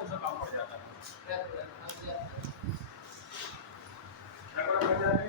तो उसका काम पड़ जाता है। पड़ जाते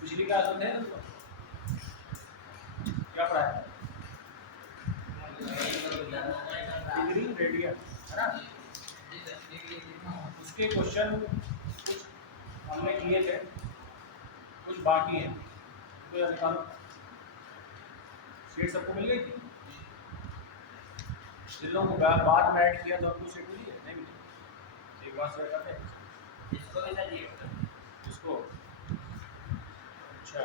पिछली क्लास में थे उसको क्या पढ़ाया? डिग्री रेडियन है ना, उसके क्वेश्चन कुछ हमने किए थे, कुछ बाकी हैं, तो निकालो। सीट सबको मिल गई थी? जिन लोगों को बाद में ऐड किया तो उनको सीट मिली है? नहीं मिली? एक बार शेयर करते हैं इसको भी चाहिए इसको। अच्छा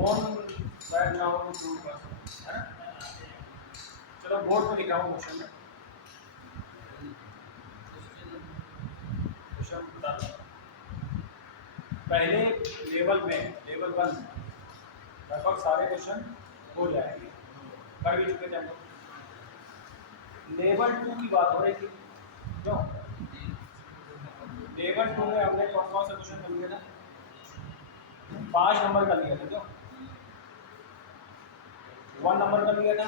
फोन बैठ ना हो तो प्रूव कर सकते हैं, है ना? चलो बोर्ड पे लिखा हूँ क्वेश्चन में, क्वेश्चन बता दो। पहले लेवल में, लेवल 1 में लगभग सारे क्वेश्चन हो जाएंगे, कर भी चुके थे हम लोग। लेवल 2 की बात हो रही थी, क्यों? लेवल 2 में हमने कौन कौन सा क्वेश्चन कर लिया था? 5 नंबर का लिया था, क्यों? 1 नंबर का लिया था,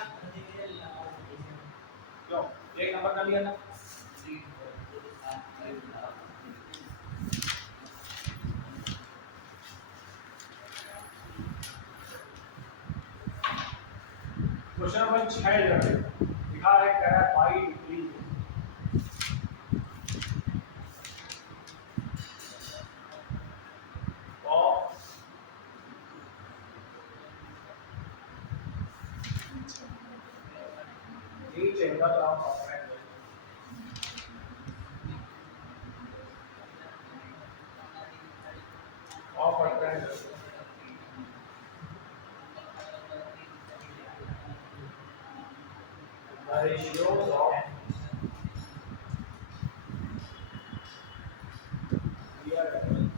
क्यों? 1 नंबर का लिया था। क्वेश्चन नंबर 6 लिखा है, कह रहा है by degree of each angle of a triangle of a triangle the ratio of real angle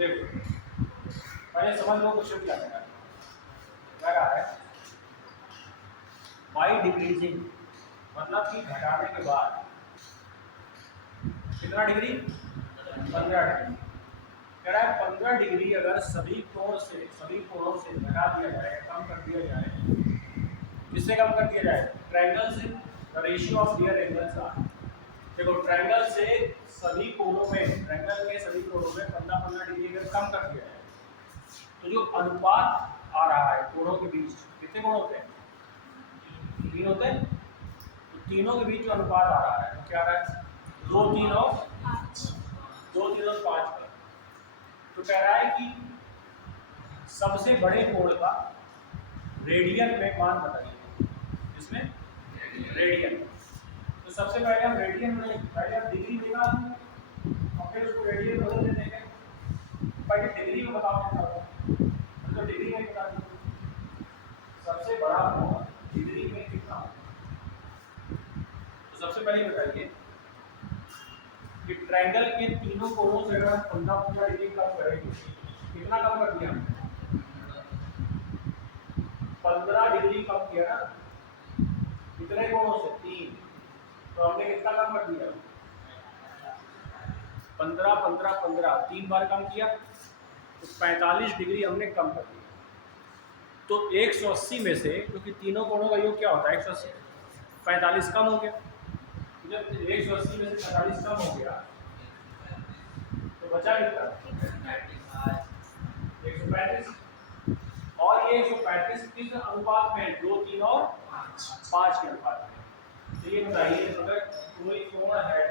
देखो पहले समझ लो क्वेश्चन क्या है। डिक्रीजिंग, मतलब कि घटाने के बाद कितना डिग्री, 15 डिग्री। कह रहा है 15 डिग्री अगर सभी कोणों से घटा दिया जाए, कम कर दिया जाए, किससे कम कर दिया जाए, ट्रायंगल से। The ratio of their angles are, देखो ट्रायंगल से सभी कोणों में, ट्रायंगल के सभी कोणों में 15-15 डिग्री अगर कम कर दिया जाए तो जो अनुपात आ रहा है कोणों के बीच, कितने कोण होते हैं, 3 होते हैं, तो तीनों के बीच जो अनुपात आ रहा है वो क्या आ रहा है, 2, 3 और 5 का। तो कह रहा है कि सबसे बड़े कोण का रेडियन में मान बताइए, इसमें रेडियन। तो सबसे पहले हम रेडियन में, पहले हम डिग्री देगा और फिर उसको रेडियन बदल देते हैं। पहले डिग्री में बताओ, तो डिग्री में बता दीजिए सबसे बड़ा कोण डिग्री में कितना होगा। तो सबसे पहले बताइए कि ट्रायंगल के तीनों कोणों से अगर 15-15 डिग्री कम करेंगे, कितना कम कर दिया हमने, 15 डिग्री कम किया ना, कितने कोणों से, 3, तो हमने कितना कम कर दिया, 15-15-15, 3 बार कम किया तो 45 डिग्री हमने कम कर दिया। तो 180 में से, क्योंकि तीनों कोणों का योग क्या होता है 180, 45 कम हो गया। जब 180 में से 45 कम हो गया तो बचा कितना, 135। और ये 135 किस अनुपात में, 2, 3 और 5 के अनुपात में। तो ये बताइए अगर कोई कोण है,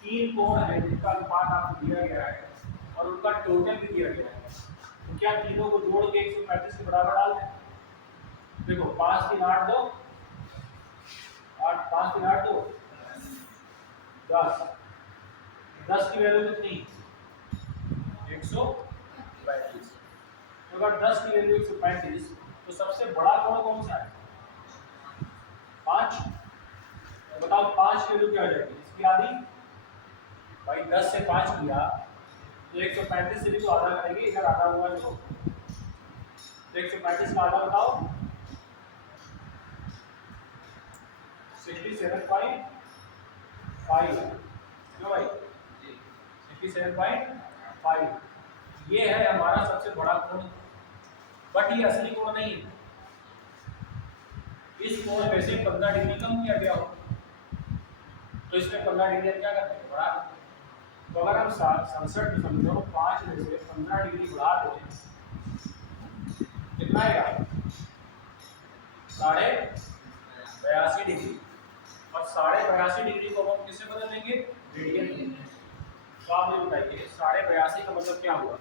3 कोण है जिसका अनुपात आपको दिया गया है और उनका टोटल भी दिया गया है, तो क्या तीनों को जोड़ के 135 के बराबर डाल दें। देखो 5 3 8 2, 5 3 8 2 10, 10 की वैल्यू कितनी, 135। तो अगर 10 की वैल्यू 135, तो सबसे बड़ा कोण कौन सा है, 5। तो बताओ 5 की वैल्यू क्या हो जाएगी, इसकी आधी, भाई 10 से 5 किया तो 135 से भी तो आधा करेंगे, इधर आधा हुआ तो 135 का आधा बताओ, 67.5 क्यों भाई, 67.5। ये है हमारा सबसे बड़ा कोण, बट ये असली कोण नहीं है। इस कोण में से 15 डिग्री कम किया गया हो, तो इसमें 15 डिग्री क्या करते हैं, बढ़ा देते हैं। तो अगर हम 67.5 में से 15 डिग्री बढ़ा दें, कितना आएगा, 82.5 डिग्री। और 82.5 डिग्री को हम किससे बदल देंगे, रेडियन में। तो आप मुझे बताइए 82.5 का मतलब क्या हुआ,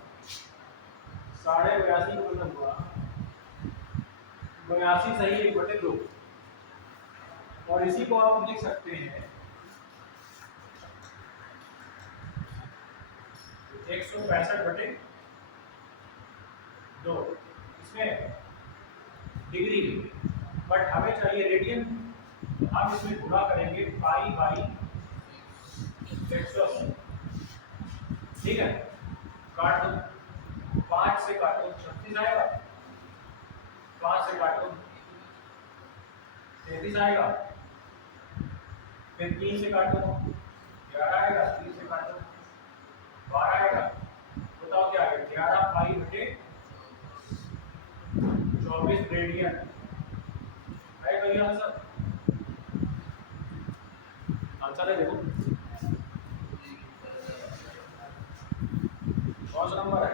82.5 का मतलब हुआ 82 सही 1/2। और इसी को आप लिख सकते हैं 165/2, इसमें डिग्री, बट हमें चाहिए रेडियन। हम इसमें गुणा करेंगे पाई बाई 180, ठीक है। काट दो, 5 से काटो 36 आएगा, 5 से काटो 33 आएगा, फिर 3 से काटो 11 आएगा, 3 से काटो 12 आएगा। बताओ क्या आएगा, 11 पाई बटे 24 रेडियन है भैया आंसर। आंसर है, देखो कौन सा नंबर है,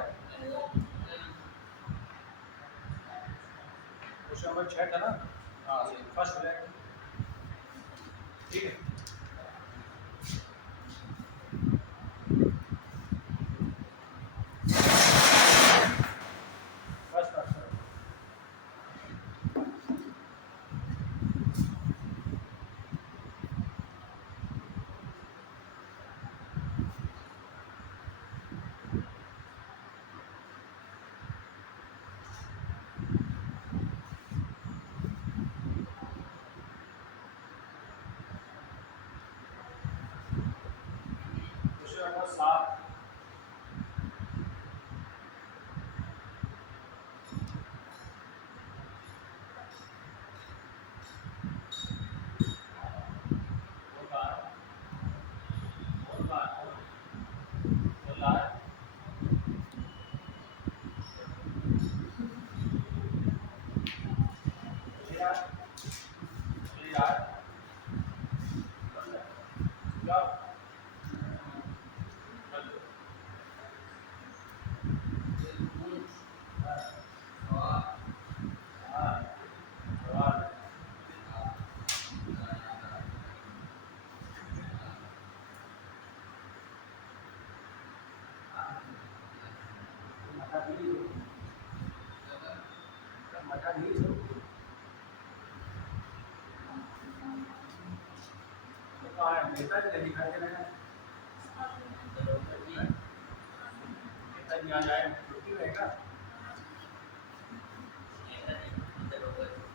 क्वेश्चन नंबर 6 था ना, हाँ फर्स्ट हो जाएगा, ठीक है। First answer question number 7। आ जाए छुट्टी रहेगा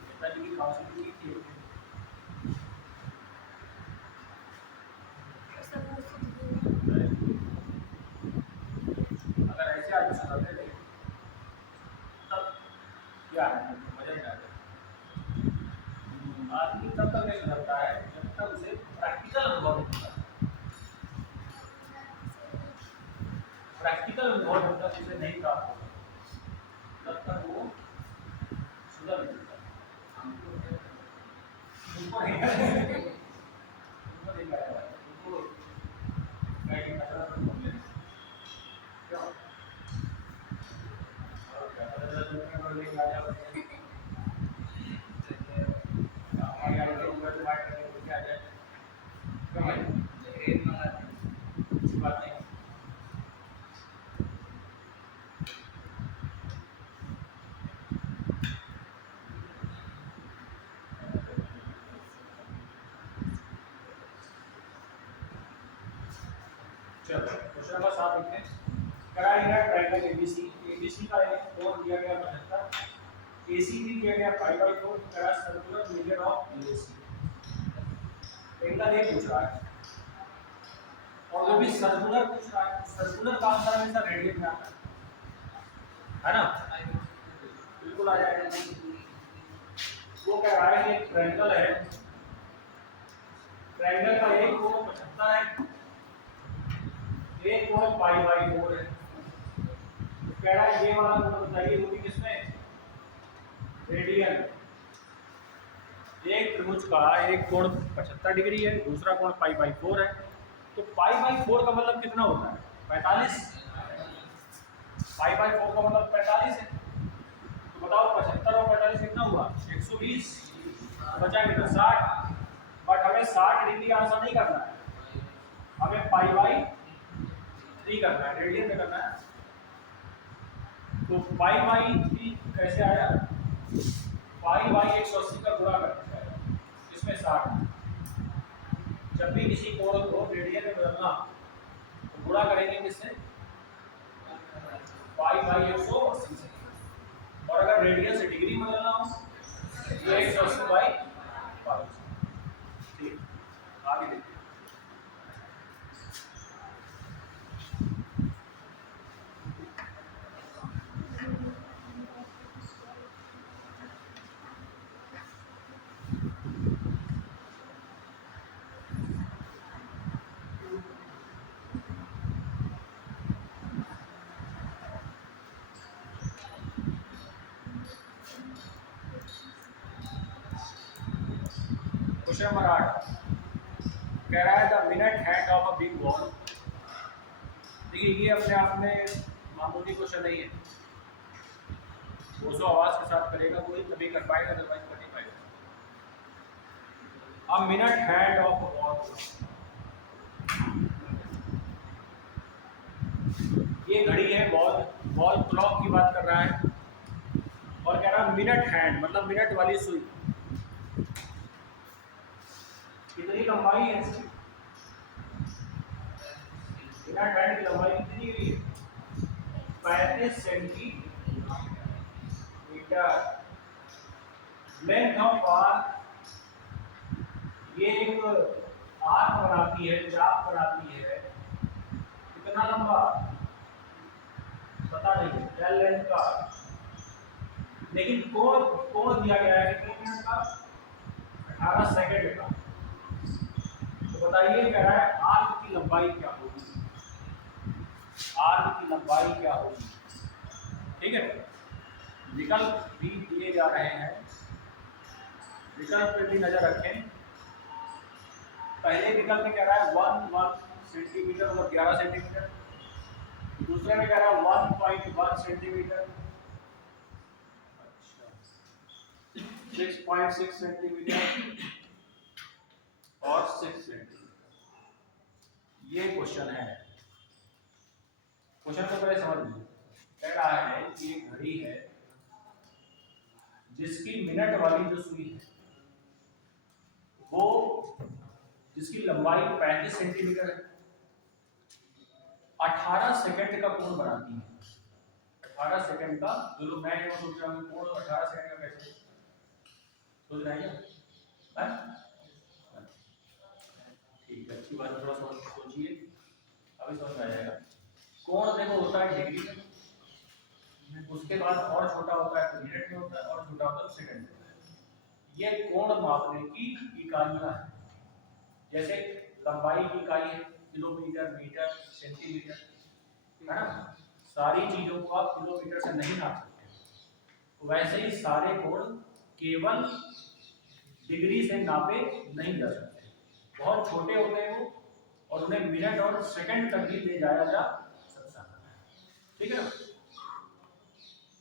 नेताजी की काउंसिलिंग की थी अगर ऐसे आदमी सुनाते रहे तब क्या है मजा नहीं आता आदमी तब तक नहीं सुधरता है जब तक उसे प्रैक्टिकल अनुभव नहीं होता प्रैक्टिकल अनुभव जब तक उसे नहीं प्राप्त होता तब तक वो सुधर नहीं सकता उनको नहीं कराया उनको नहीं कराया क्यों और क्या लेके आ जाओ हमारी आगे ऊपर से बात करने को क्या जाए क्यों भाई अच्छी बात नहीं चलो क्वेश्चन नंबर 7 लिखते हैं कराया गया ट्रायंगल एबीसी एबीसी का एक कोण दिया गया 75 एसी भी दिया गया पाई बाय 4 करा सर्कुलर मीडियन ऑफ एसी पहला ये पूछ रहा है और वो भी सर्कुलर पूछ रहा है सर्कुलर का आंसर हमेशा रेडियन में आता है ना बिल्कुल आ जाएगा वो कह रहा है कि एक ट्रायंगल है ट्रायंगल का एक कोण 75 है एक कोण पाई बाय 4 है कह रहा है ये वाला कोण बताइए वो भी किसमें रेडियन एक त्रिभुज का एक कोण 75 डिग्री है दूसरा कोण पाई बाय 4 है तो पाई बाय 4 का मतलब कितना होता है 45 पाई बाय 4 का मतलब 45 है तो बताओ 75 और 45 कितना हुआ 120 बचा कितना 60 बट हमें 60 डिग्री आंसर नहीं करना है हमें पाई बाय 3 करना है रेडियन में करना है तो पाई बाय 3 कैसे आया पाई बाय 180 का गुणा करना है इसमें 60 जब भी किसी कोण को रेडियन में बदलना तो गुणा करेंगे किससे पाई बाय 180 से और अगर रेडियन से डिग्री में बदलना हो तो 180 बाय 5 ठीक आगे देखिए क्वेश्चन नंबर 8 कह रहा है the minute hand of a big ball देखिए ये अपने आप में मामूली क्वेश्चन नहीं है वो जो आवाज के साथ करेगा वही तभी कर पाएगा अदरवाइज कर नहीं पाएगा a minute hand of a ball ये घड़ी है बॉल बॉल क्लॉक की बात कर रहा है और कह रहा है मिनट हैंड मतलब मिनट वाली सुई कितनी लंबाई है इसकी मिनट हैंड की लंबाई कितनी हुई है 35 सेंटीमीटर लेंथ ऑफ आर्क ये एक आर्क बनाती है चाप बनाती है कितना लंबा पता नहीं क्या लेंथ का लेकिन कोण कोण दिया गया है कितने मिनट का 18 सेकंड का तो बताइए कह रहा है आर्क की लंबाई क्या होगी आर्क की लंबाई क्या होगी ठीक है विकल्प भी दिए जा रहे हैं विकल्प पे भी नजर रखें। पहले विकल्प में कह रहा है 1 सेंटीमीटर मतलब 11 सेंटीमीटर, दूसरे में कह रहा है 1.1 सेंटीमीटर, 6.6 सेंटीमीटर और 6 सेंटीमीटर। ये क्वेश्चन है। क्वेश्चन को पहले समझ लीजिए। कह रहा है कि एक घड़ी है जिसकी मिनट वाली जो सुई है वो जिसकी लंबाई 35 सेंटीमीटर है, 18 सेकंड का कोण बनाती है। 18 सेकंड का, जो लोग नए नए सोच रहे होंगे कोण 18 सेकंड का कैसे सोच रहे हैं क्या? ठीक है, अच्छी बात है, थोड़ा सोचिए, अभी समझ में आ जाएगा। कोण देखो होता है डिग्री में, उसके बाद और छोटा होता है तो मिनट में होता है, और छोटा होता है तो सेकंड में होता है। ये कोण मापने की इकाइयां हैं। जैसे लंबाई की इकाई है किलोमीटर, मीटर, सेंटीमीटर, है ना। सारी चीजों को आप किलोमीटर से नहीं नाप सकते। वैसे ही सारे कोण केवल डिग्री से नापे नहीं जा सकते। बहुत छोटे होते हैं वो, और उन्हें मिनट और सेकंड तक भी ले जाया जा सकता है। ठीक है ना।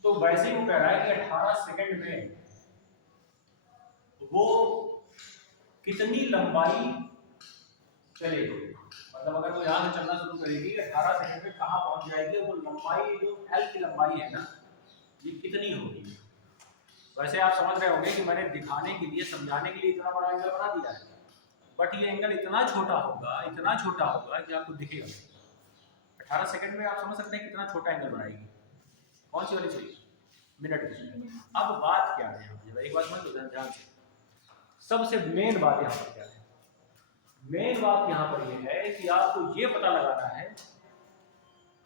तो वैसे ही वो कह रहा है कि 18 सेकंड में वो कितनी लंबाई चलेगी। मतलब अगर वो यहाँ से चलना शुरू करेगी 18 सेकंड में कहाँ पहुंच जाएगी, वो लंबाई जो एल की लंबाई है ना, ये कितनी होगी। वैसे आप समझ रहे होंगे कि मैंने दिखाने के लिए, समझाने के लिए इतना बड़ा एंगल बना दिया है, बट ये एंगल इतना छोटा होगा कि आपको दिखेगा। 18 सेकंड में आप समझ सकते हैं कितना छोटा एंगल बनाएगी। कौन सी वाली चीज? मिनट की। अब बात क्या है यहाँ पे, एक बात समझ लो ध्यान से। सबसे मेन बात यहाँ पर क्या है? मेन बात यहाँ पर यह है कि आपको ये पता लगाना है।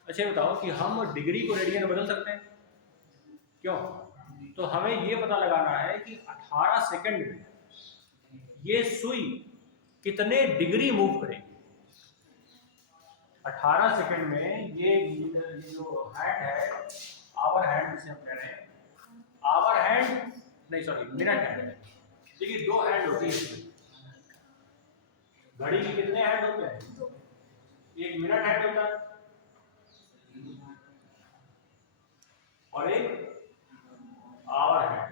अच्छा बताओ कि हम डिग्री को रेडियन में बदल सकते हैं? क्यों? तो हमें ये पता लगाना है कि 18 सेकंड में ये सुई कितने डिग्री मूव करेगी। 18 सेकंड में ये जो हैंड है, आवर हैंड जिसे हम कह रहे हैं, आवर हैंड नहीं सॉरी मिनट हैंड है। देखिए दो हैंड होती है घड़ी के। कितने हैंड होते हैं? एक मिनट हैंड होता है और एक आवर हैंड।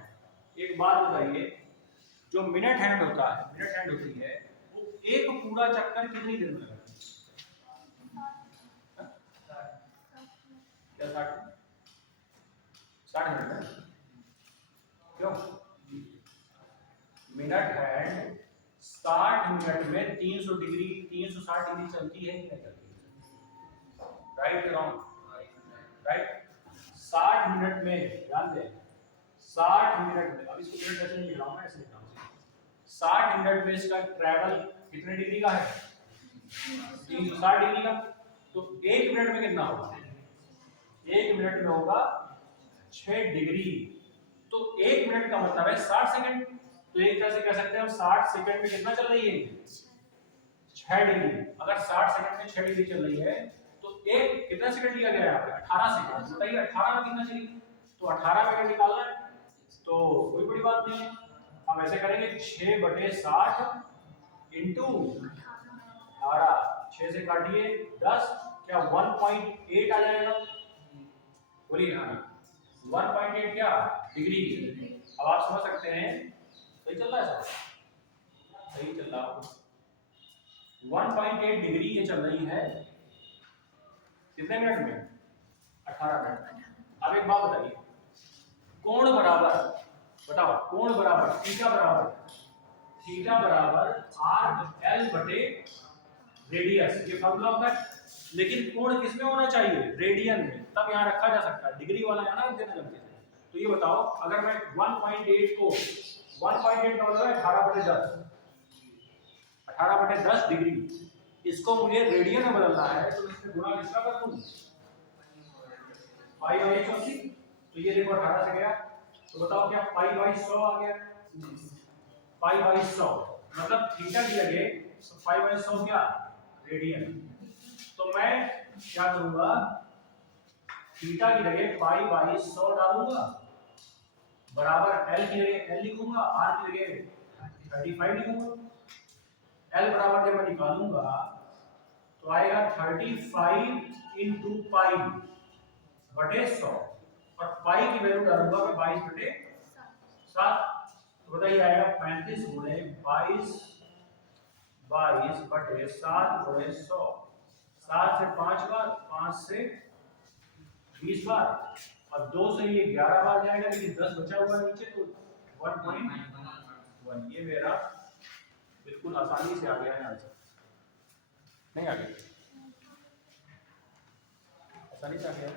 एक बात बताइए, जो मिनट हैंड होता है, मिनट हैंड होती है, वो एक पूरा चक्कर कितनी देर में लगाती है? क्या 60 मिनट में? क्यों? मिनट हैंड 60 मिनट में 360 डिग्री चलती है कि नहीं चलती है? Right wrong? राइट। 60 मिनट में, ध्यान दें, 60 मिनट में, अब इसको मिनट ऐसे नहीं लिख रहा हूं मैं, ऐसे लिख रहा हूं। 60 मिनट में इसका ट्रैवल कितने डिग्री का है? 360 डिग्री का। तो 1 मिनट में कितना होगा? 1 मिनट में होगा 6 डिग्री। तो 1 मिनट का मतलब है 60 सेकंड। तो एक तरह से कह सकते हैं हम 60 सेकंड में कितना चल रही है? 6 डिग्री। अगर 60 सेकंड में 6 डिग्री चल रही है तो एक कितना सेकंड लिया गया है यहाँ पे? 18 सेकंड। बताइए 18 में कितना चलेगी? तो 18 में निकालना है तो कोई बड़ी बात नहीं है। हम ऐसे करेंगे 6/60 इंटू 18, 6 से काटिए 10, क्या 1.8 आ जाएगा? बोलिए। हाँ 1.8 क्या डिग्री। अब आप समझ सकते हैं सही चल रहा है, सही चल रहा है। 1.8 डिग्री ये चल रही है कितने मिनट में? 18 मिनट। अब एक बात बताइए, कोण बराबर, बताओ कोण बराबर थीटा बराबर आर्क एल बटे रेडियस, ये फॉर्मूला होता है। लेकिन कोण किसमें होना चाहिए? रेडियन में, तब यहाँ रखा जा सकता है। डिग्री वाला है ना देना गलती से। तो ये बताओ, अगर मैं 1.8 को 1.8 का मतलब है 18/10, 18/10 डिग्री, इसको मुझे रेडियन में बदलना है तो इसमें गुणा किसका कर दूं? Pi by 180। तो ये देखो 18 से गया, तो बताओ क्या पाई बाई 100 आ गया? पाई बाई 100 मतलब थीटा की जगह पाई बाई 100 क्या? रेडियन। तो मैं क्या करूंगा, थीटा की जगह पाई बाई 100 डालूंगा, बराबर एल की जगह एल लिखूंगा, आर की जगह 35 लिखूंगा। L बराबर जब मैं निकालूंगा तो आएगा 35 इंटू पाई बटे 100 और पाई की वैल्यू डालूंगा मैं 22 बटे 7। तो बताइए आएगा 35 गुणे 22 बटे 7 गुणे 100। 7 से 5 बार, 5 से 20 बार और 2 से ये 11 बार जाएगा, लेकिन 10 बचा हुआ नीचे तो 1.1 ये मेरा बिल्कुल आसानी से आ गया है आंसर। नहीं आ गया, आसानी से आ गया।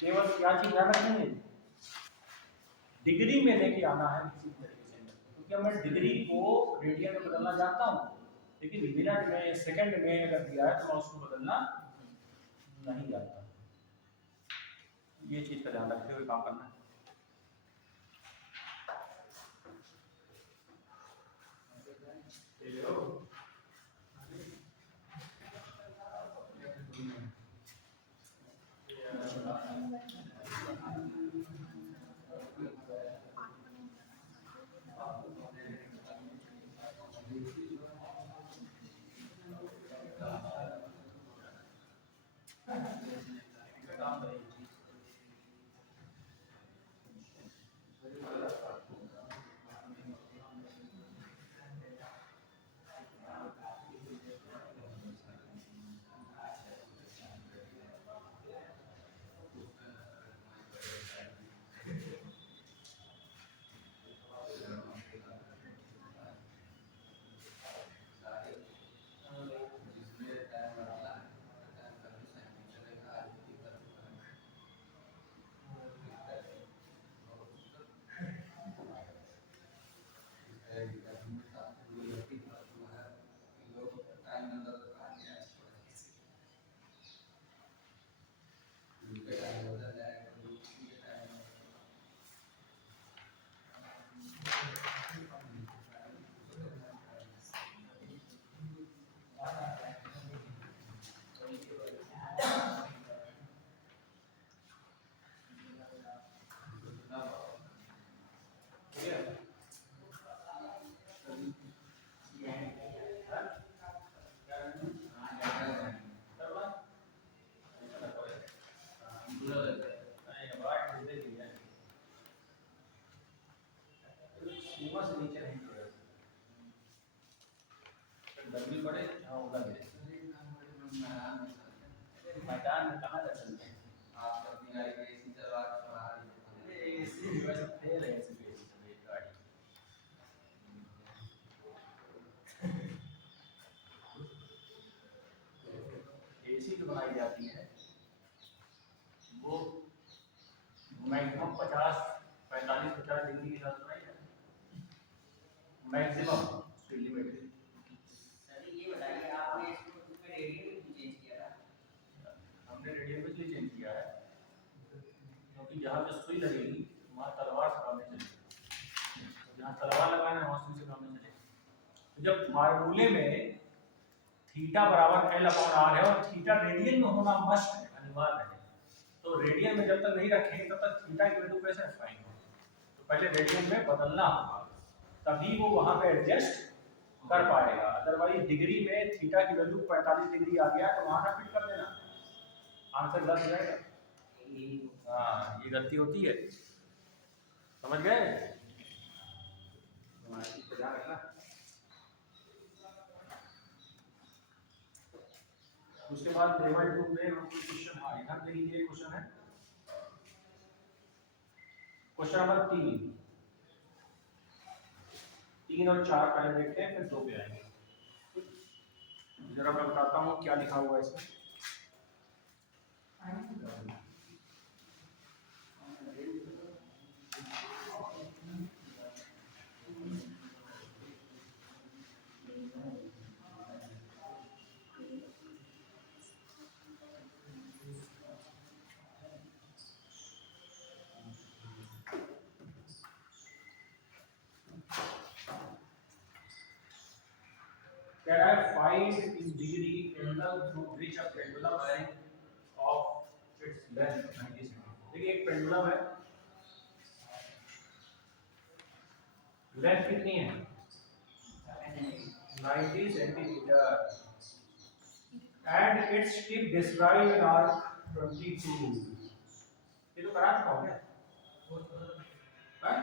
केवल क्या चीज ध्यान रखनी है, डिग्री में लेके आना है किसी तरीके से, क्योंकि मैं डिग्री को रेडियन में बदलना जानता हूँ, लेकिन मिनट में सेकंड में अगर दिया है तो मैं उसको बदलना नहीं जानता। ये चीज का ध्यान रखते हुए काम करना है। मैदान में कहाँ जा सकते हैं आप, अपनी गाड़ी के एसी चलवा के बाहर एसी वैसे फेल है ऐसे गाड़ी। एसी जो बनाई जाती है वो मैक्सिमम 50 45 50 डिग्री के साथ बनाई जाती है, मैक्सिमम उसकी लिमिट। सर ये बताइए आपने इसको उसमें रेडियन क्यों चेंज किया है? हमने रेडियन में इसलिए चेंज किया है क्योंकि जहाँ पे सुई लगेगी वहाँ तलवार से काम नहीं चलेगी, जहाँ तलवार लगाना है वहाँ सुई से काम नहीं चलेगा। तो जब फार्मूले में थीटा बराबर एल अपॉन आर है और थीटा रेडियन में होना मस्ट है, अनिवार्य है, तो रेडियन में जब तक नहीं रखेंगे तब तक थीटा की वैल्यू कैसे पाएंगे? तो पहले रेडियन में बदलना होगा, तभी वो वहां पे एडजस्ट कर पाएगा। अदरवाइज डिग्री में थीटा की वैल्यू 45 डिग्री आ गया तो वहां ना फिट कर देना, आंसर गलत हो जाएगा। हाँ ये गलती होती है, समझ गए? ध्यान रखना। उसके बाद लेवल 2 में हम कुछ क्वेश्चन, हाँ यहाँ पे ये क्वेश्चन है, क्वेश्चन नंबर 3 और 4 पहले देखते हैं, फिर 2 पे आएंगे। जरा मैं बताता हूँ क्या लिखा हुआ है इसमें। कह रहा है find in degree angle through which a pendulum of its length 90 centimetre. देखिए एक पेंडुलम है, लेंथ कितनी है 90 centimetre and its tip described in arc 22. ये तो करा चुका हूँ क्या? हाँ?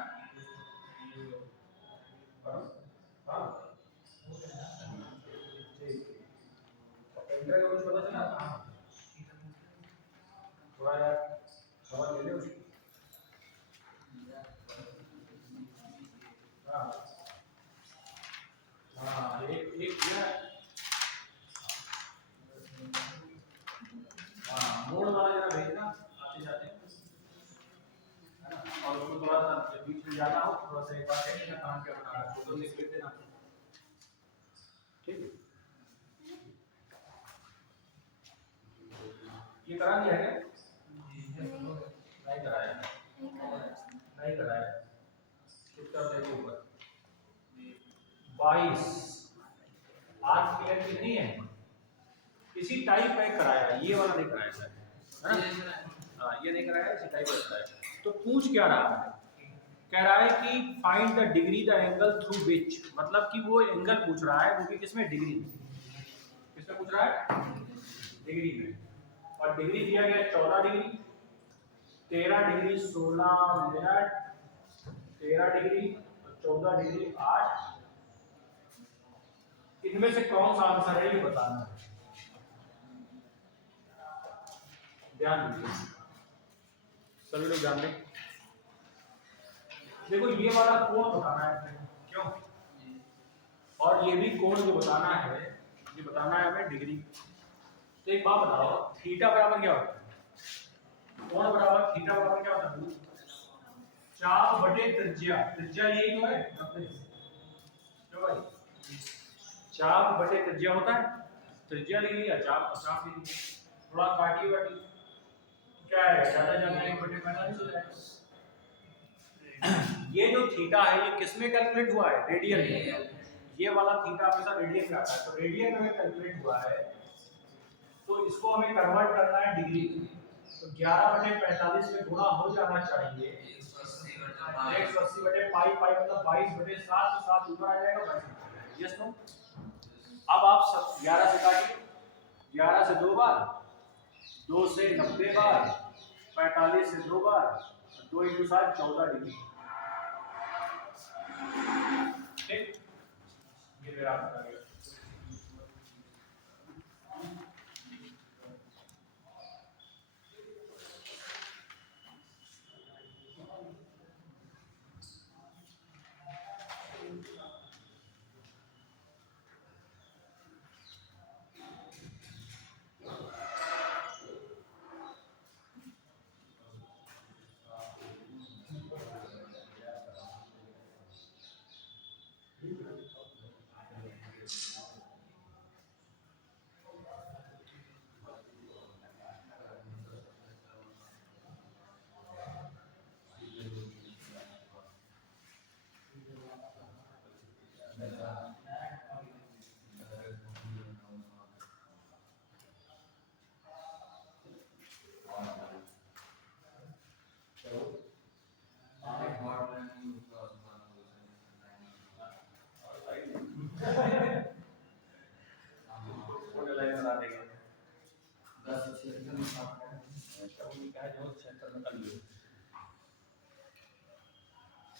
हाँ? ठीक। इंटर का कुछ पता चला? थोड़ा यार समझ ले ले उसकी। हाँ हाँ एक किया। हाँ मोड़ वाला जरा भेजना आते जाते है ना, और उसको थोड़ा सा बीच में जाना हो थोड़ा सा एक बार देखना कहाँ क्या बना है फोटो लिख लेते ना, ठीक है। ये करा दिया है क्या? नहीं कराया, नहीं कराया। कितना देखो ऊपर 22 आर्क की लेंथ कितनी है? इसी टाइप का एक कराया है, ये वाला नहीं कराया है ना? हाँ ये नहीं कराया, इसी टाइप का कराया। तो पूछ क्या रहा है? कह रहा है कि find the degree the angle through which, मतलब कि वो एंगल पूछ रहा है वो भी किसमें? डिग्री। किसमें पूछ रहा है? डिग्री में। और डिग्री दिया गया 14 डिग्री, 13 डिग्री 16 मिनट, 13 डिग्री और 14 डिग्री 8। इनमें से कौन सा आंसर है ये बताना है। ध्यान दीजिए सभी लोग, ध्यान दें। देखो ये वाला कोण बताना है, क्यों? और ये भी कोण जो बताना है, ये बताना है हमें डिग्री। तो एक बात बताओ, थीटा बराबर क्या होता है? कोण बराबर थीटा बराबर क्या होता है? चाप बटे त्रिज्या। त्रिज्या यही तो है 90। क्यों भाई? चाप बटे त्रिज्या होता है, त्रिज्या ले लिया, चाप चाप ले लिया, थोड़ा काटिए बाटी, क्या है ज्यादा ज्यादा 1/45 हो जाएगा। ये जो थीटा है ये किसमें कैलकुलेट हुआ है? रेडियन में। ये वाला थीटा हमेशा रेडियन में आता है, तो रेडियन में कैलकुलेट हुआ है, तो इसको हमें कन्वर्ट करना है डिग्री। तो 11/45 में गुणा हो जाना चाहिए 180/पाई, पाई मतलब 22/7, तो 7 ऊपर आ जाएगा 22। Yes no? अब आप सब 11 से काटिए, 11 से 2 बार, 2 से 90 बार, 45 से 2 बार, 2 × 7 14 डिग्री। ठीक, ये मेरा आंसर है।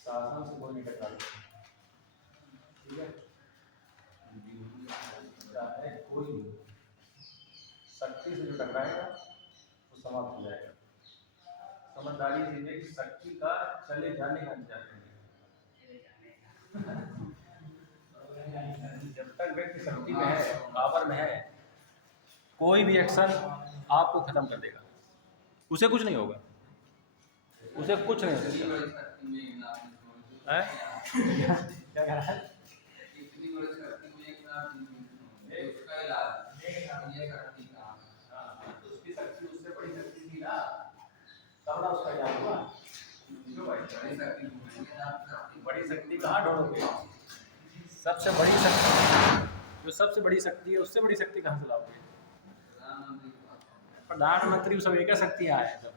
शासन से कोई नहीं टकरा, ठीक है? चाहे कोई शक्ति से जो टकराएगा वो समाप्त हो जाएगा। समझदारी दीजिए कि शक्ति का चले जाने का इंतजार करिए। जब तक व्यक्ति शक्ति में है, पावर में है, कोई भी एक्शन आपको खत्म कर देगा, उसे कुछ नहीं होगा, उसे कुछ नहीं होगा। क्या कह रहा है? उसकी शक्ति उससे बड़ी शक्ति थी ना, तब ना उसका ज्ञान हुआ। क्यों भाई? बड़ी शक्ति कहाँ ढूंढोगे? सबसे बड़ी शक्ति, जो सबसे बड़ी शक्ति है उससे बड़ी शक्ति कहाँ से लाओगे? प्रधानमंत्री सब एक शक्तियाँ हैं सब।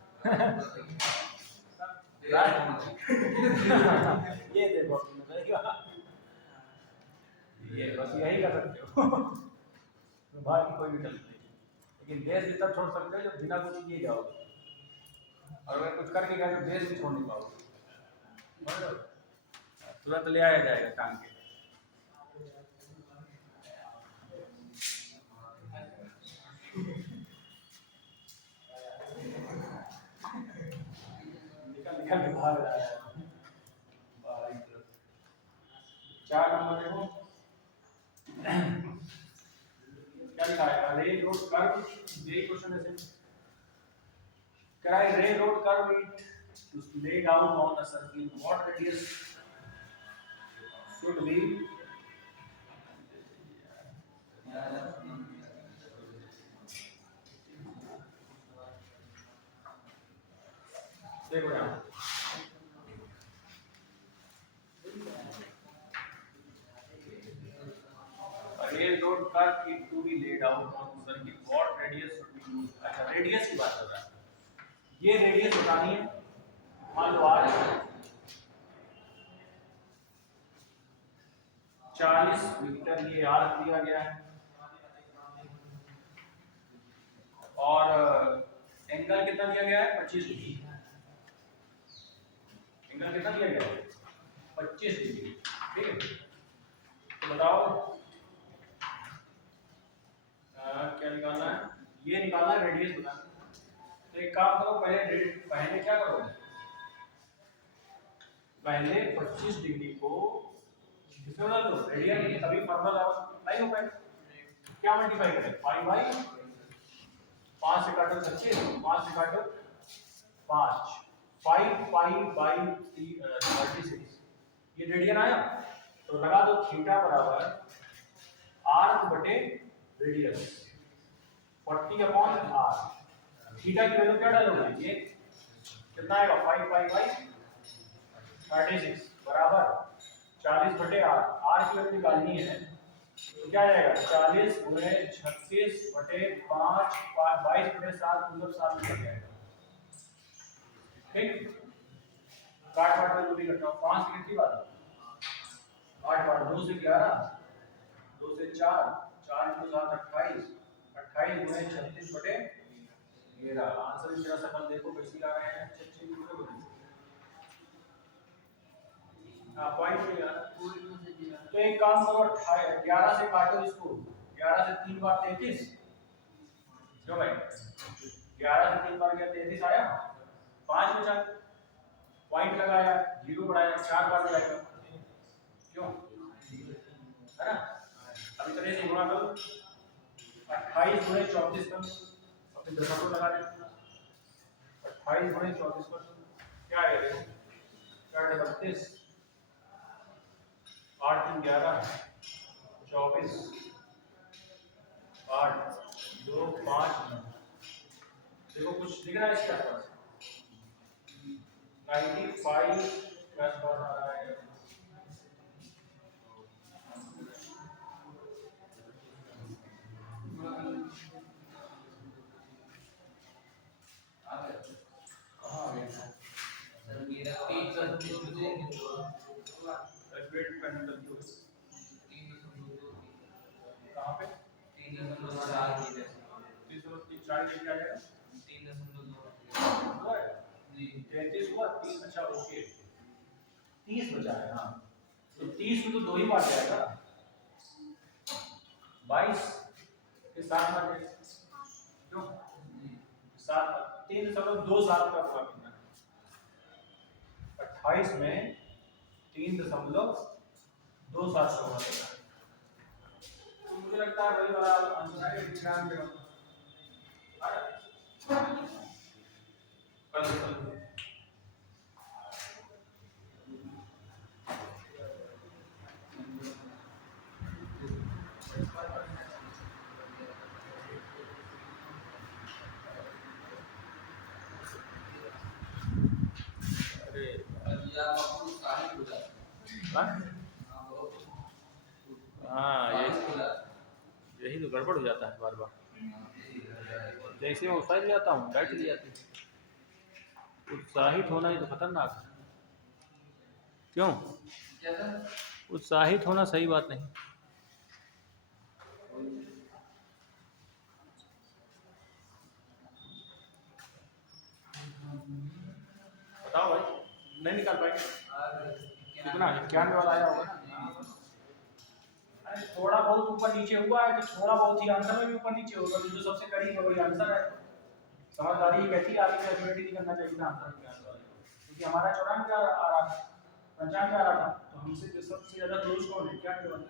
ये देखो ये बस यही कर सकते हो। बाकी कोई विकल्प नहीं, लेकिन देश भी तब छोड़ सकते हो जब बिना कुछ किए जाओ, और अगर कुछ करके गए तो देश भी छोड़ नहीं पाओगे, समझ लो, तुरंत ले आया जाएगा टांग के। निकल निकल के भाग रहा है बाहर की तरफ। 4 नंबर देखो क्या लिखा है, रे रोड कर्व, ये क्वेश्चन ऐसे कराए, rail road curve it to lay down on a circle, what radius should be? देखो यहाँ rail road curve it to be laid out on circle, what radius should be used? अच्छा, radius की बात कर रहा है, ये रेडियस बतानी है। मान लो आज 40 मीटर ये आर्क दिया गया है, और एंगल कितना दिया गया है, 25 डिग्री। एंगल कितना दिया गया है, 25 डिग्री, ठीक है। तो बताओ क्या निकालना है, ये निकालना है, रेडियस बताना। तो एक काम करो, पहले क्या करो, पहले 25 डिग्री को इसमें बदल दो, रेडियन है, तभी फॉर्मूला नहीं हो पाएगा। क्या मल्टीप्लाई करें, पाई बाई 5 से काटो 25, 5 से काटो 5, 5 पाई बाई 36, ये रेडियन आया। तो लगा दो थीटा बराबर आर्क बटे रेडियस 40 अपॉन आर। थीटा की वैल्यू क्या डालोगे, ये कितना आएगा, 5 पाई बाई 36 बराबर 40 बटे आर। आर की वैल्यू निकालनी है तो क्या आएगा, 40 गुणे 36 बटे 5, 22 बटे 7, मतलब 7 निकल जाएगा, ठीक। काट काट में जो भी करता हूँ, 5 की कितनी बात, 8 बार 2 से 11, 2 से 4, 4 into 7 28, 28 गुणे 36 बटे 13। आंसर भी जरा सकल देखो कैसी आ रहे हैं, अच्छे लिखो। हाँ पॉइंट नहीं आ रहा, तो एक काम करो, 11 से काटो इसको, 11 से 3 बार 33, जो भाई 11 से 3 बार क्या 33 आया, 5 बचा, पॉइंट लगाया, 0 बढ़ाया, 4 बार जाएगा, क्यों, है ना। अब इतने से गुणा करो, 28 गुणे 34 कर, और फिर दशमलव लगा दे, 28 गुणे 34 कर, क्या आएगा देखो, 32, 8 3 11, 24, 8 2 5 9। देखो कुछ लिख रहा है इसके आसपास, 95 के आसपास आ रहा है। कहाँ पे 33 हुआ, 30, अच्छा ओके 30 बचा है, हाँ तो 30 को तो 2 ही बार जाएगा, 22 के साथ बार जाएगा, क्यों 7 3.27 का होगा कितना, 28 में 3.27 का होगा, तो मुझे लगता है वही वाला आंसर है, एग्जाम में यही तो गड़बड़ हो जाता है बार बार, जैसे मैं उत्साहित जाता हूँ डाइट चली जाती है। उत्साहित होना ही तो खतरनाक है, क्यों उत्साहित होना सही बात नहीं। नहीं निकाल पाएंगे कितना 91 वाला आया होगा ना। अरे थोड़ा बहुत ऊपर नीचे हुआ है तो थोड़ा बहुत ही आंसर में भी ऊपर नीचे होगा, तो जो सबसे करीब है वही आंसर है। समझदारी ये कहती है आगे कैलकुलेट नहीं करना चाहिए था आंसर क्या आंसर, क्योंकि हमारा 94 आ रहा था, 95 आ रहा था, तो हमसे जो सबसे ज्यादा क्लोज कौन है, क्या केवल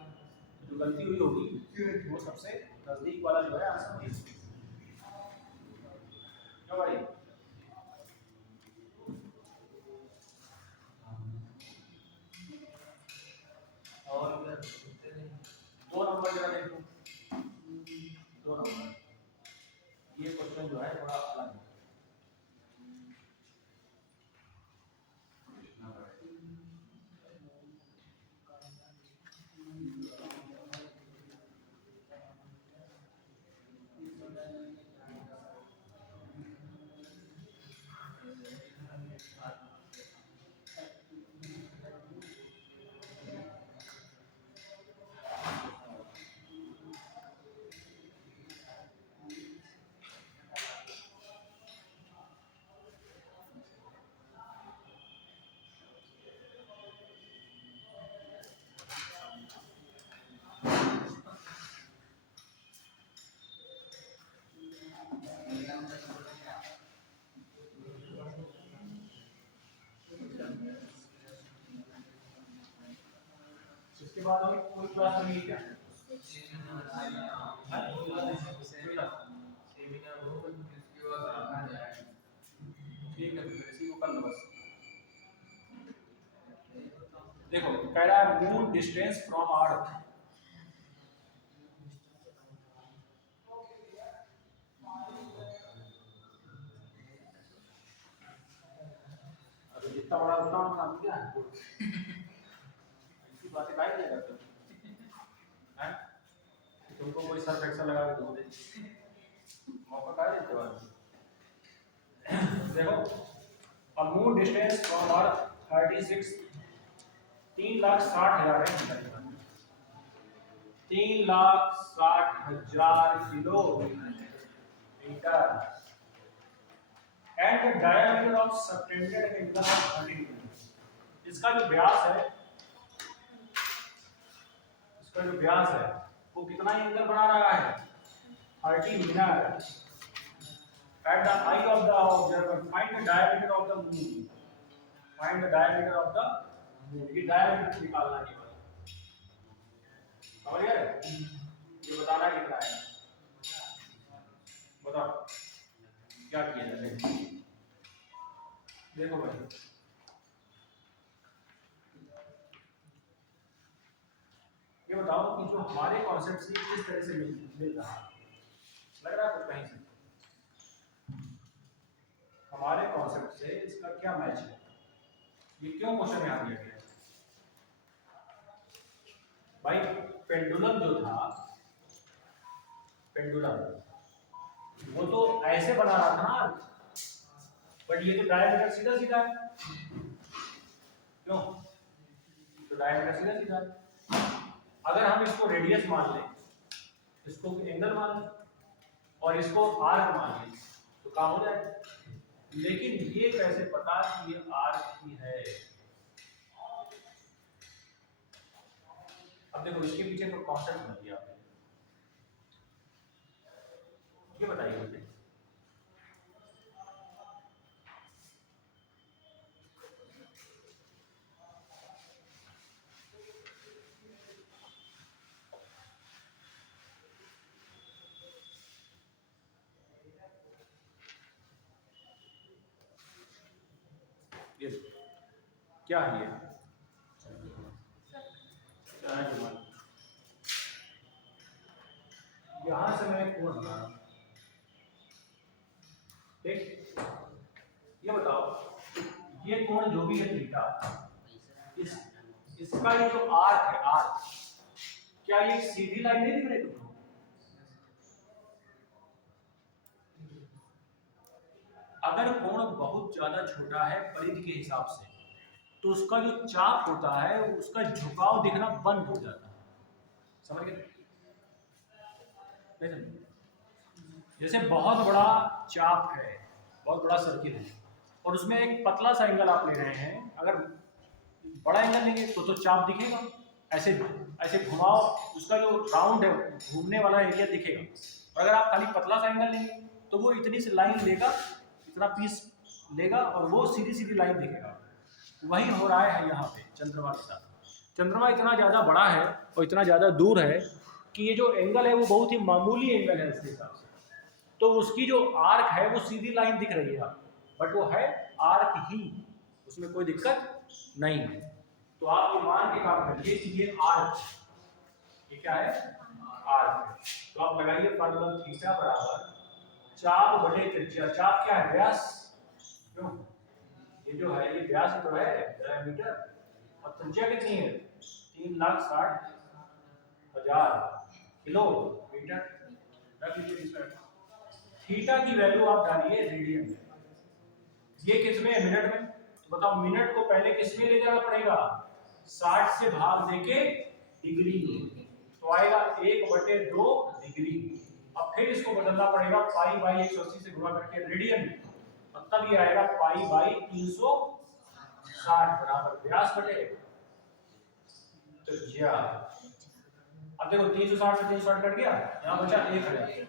जो गलती हुई होगी वो सबसे नजदीक वाला जो है आंसर वही क्यों भाई। और दो नंबर जरा देखो, दो नंबर ये क्वेश्चन जो है थोड़ा अलग है। इसके बाद हमें कोई क्लास नहीं क्या ठीक है, तो इसी को कर लो बस। देखो कह रहा है मून डिस्टेंस फ्रॉम अर्थ, अभी जितना बड़ा उतना बना दूं क्या ऐसी बातें काहे किया करते हो हैं, तुमको कोई सर्फ एक्शन लगा के दो दे मौका काहे देते हो। देखो a moon distance from earth 36 3,60,000 है, 3,60,000 kilometre and the diameter of subtended angle of 30 degrees। इसका जो व्यास है, इसका जो व्यास है वो कितना एंगल बना रहा है 30 minute. At the eye of the observer, find the diameter of the moon. Find the diameter of the moon. ये diameter निकालना है केवल, समझ गए? ये बताना कितना है, बताओ क्या किया जाए। देखो भाई ये बताओ कि जो हमारे कॉन्सेप्ट से किस तरह से मिल रहा है, लग रहा है कुछ कहीं से हमारे कॉन्सेप्ट से इसका क्या मैच है, ये क्यों क्वेश्चन यहाँ दिया गया भाई। पेंडुलम जो था, पेंडुलम वो तो ऐसे बना रहा था ना, बट ये तो डायमीटर सीधा सीधा है, क्यों, तो डायमीटर सीधा सीधा है। अगर हम इसको रेडियस मान लें, इसको एंगल मान लें और इसको आर्क मान लें तो काम हो जाएगा, लेकिन ये कैसे पता कि ये आर्क ही है। अब देखो इसके पीछे तो कॉन्सेप्ट बन गया, ये बताइए मुझे। ये क्या है, ये यहां से मैं कोण बना रहा हूं, ठीक, ये बताओ ये कोण जो भी है थीटा, इसका ये जो आर्क है, आर्क क्या ये सीधी लाइन नहीं दिख रही तुमको, अगर कोण बहुत ज्यादा छोटा है परिधि के हिसाब से तो उसका जो चाप होता है उसका झुकाव दिखना बंद हो जाता है, समझ गए? जैसे बहुत बड़ा चाप है, बहुत बड़ा सर्किल है और उसमें एक पतला सा एंगल आप ले रहे हैं, अगर बड़ा एंगल लेंगे तो चाप दिखेगा, ऐसे ऐसे घुमाओ, उसका जो राउंड है घूमने वाला एरिया दिखेगा। और अगर आप खाली पतला सा एंगल लेंगे तो वो इतनी सी लाइन लेगा, इतना पीस लेगा और वो सीधी सीधी लाइन दिखेगा। वही हो रहा है यहाँ पे चंद्रमा के साथ। चंद्रमा इतना ज़्यादा बड़ा है और इतना ज़्यादा दूर है कि ये जो एंगल है वो बहुत ही मामूली एंगल है उसके हिसाब से। तो उसकी जो आर्क है वो सीधी लाइन दिख रही है, बट वो है आर्क ही, उसमें कोई दिक्कत नहीं है। तो आप ये मान के काम करिए कि ये आर्क, ये क्या है, आर्क। तो आप लगाइए फार्मूला थीटा बराबर चाप बटे त्रिज्या। चाप क्या है, व्यास, क्यों, ये जो है ये व्यास तो है डायमीटर, और त्रिज्या कितनी है, 3,60,000 किलोमीटर। रख लीजिए इसमें। थीटा की वैल्यू आप डालिए रेडियन में, ये किस में है, मिनट में। तो बताओ मिनट को पहले किस में ले जाना पड़ेगा, 60 से भाग देके डिग्री में, तो आएगा 1/2 डिग्री। अब फिर इसको बदलना पड़ेगा पाई बाई 180 से गुणा करके रेडियन में, और तब ये आएगा पाई बाई 360 बराबर व्यास बटे त्रिज्या। अब देखो 360 से 360 कट गया, यहाँ बचा 1000।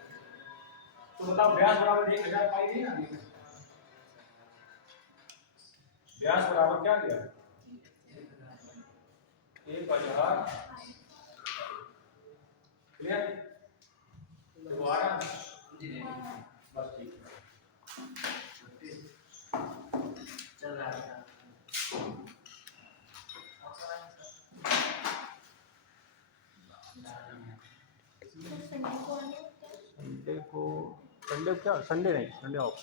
तो बताओ व्यास बराबर 1000 पाई नहीं ना, व्यास बराबर क्या गया, 1000। क्लियर, दोबारा बस ठीक है, चल रहा है। संडे को, संडे क्या, संडे नहीं, संडे ऑफ।